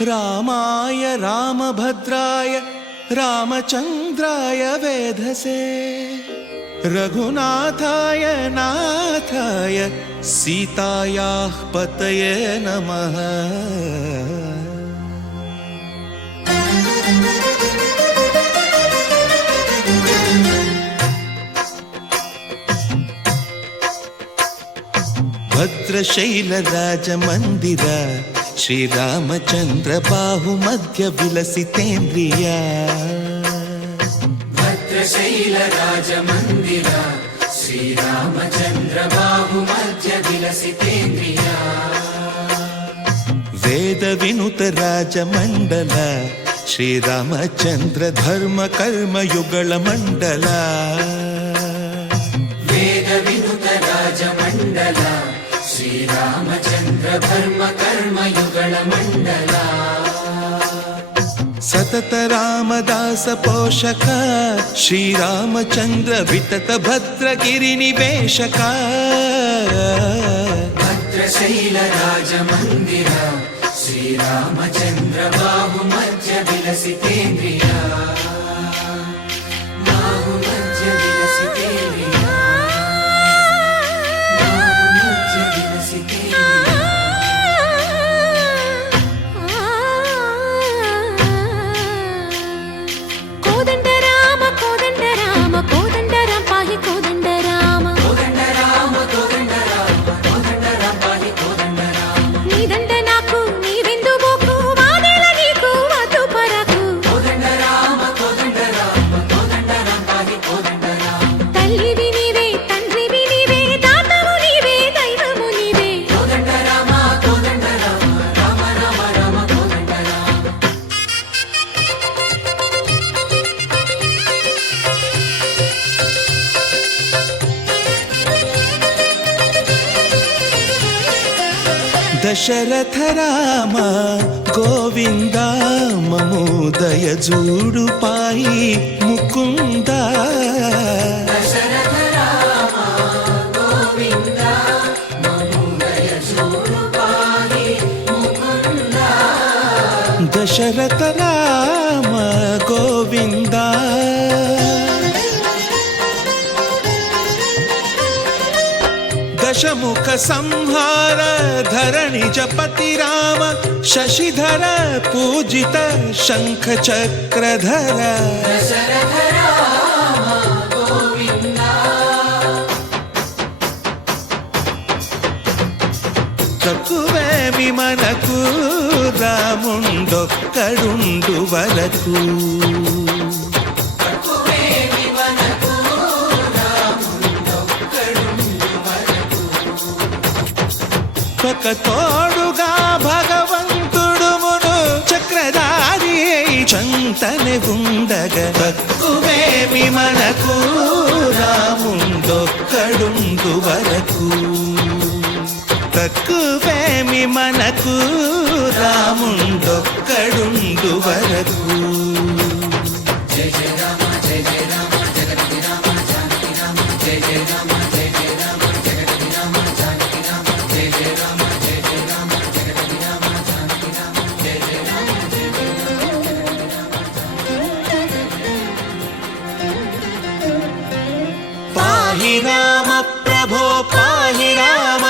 रामाय रामभद्राय रामचन्द्राय वेधसे रघुनाथाय नाथाय सीतायाः पतये नमः। भद्रशैलराजमन्दिर श्रीरामचन्द्र बाहुमध्य विलसितेन्द्रिया। भद्रशैलराजमन्दिर श्रीरामचन्द्र बाहुमध्य विलसितेन्द्रिया। वेदविनुत राजमण्डल श्रीरामचन्द्र धर्म कर्म युगल मण्डल। वेदविनुत राजमण्डल श्रीरामचन्द्र धर्म कर्म युगल मण्डल। सतत रामदास पोषक श्रीरामचन्द्र वितत भद्रगिरि निवेशक। भद्रशैल राजमन्दिर श्रीरामचन्द्र बाहुमध्य विलसितेन्द्रिया। बाहुमध्य विलसितेन्द्रिया। बाहुमध्य विलसितेन्द्रिया। दशरथ राम गोविंद ममोदय जूडु पाई मुकुंद। दशरथ राम गोविंद ममोदय जूडु पाई मुकुंद। दशरथ राम गोविंद दशमुख संहार धरणि जपति राम शशिधर पूजित शंख चक्रधर। दशरथ राम गोविंद। तकुवेमि मनकु रामुंडొక్కడుండు వరకు। ఒక తోడుగా భగవంతుడు మును చక్రధారి చంతనే ఉండగ తక్కువేమి మనకు రాముండొక్కడుండు వరకు। తక్కువేమి మనకు రాముండొక్కడుండు వరకు। జయ జయ రామ జయ జయ రామ జగతి రామ జానకి రామ జయ జయ రామ జయ జయ రామ జగతి రామ జానకి రామ జయ జయ రామ జయ జయ రామ జగతి రామ జానకి రామ జయ జయ రామ జయ జయ రామ। పాహి రామ ప్రభో పాహి రామ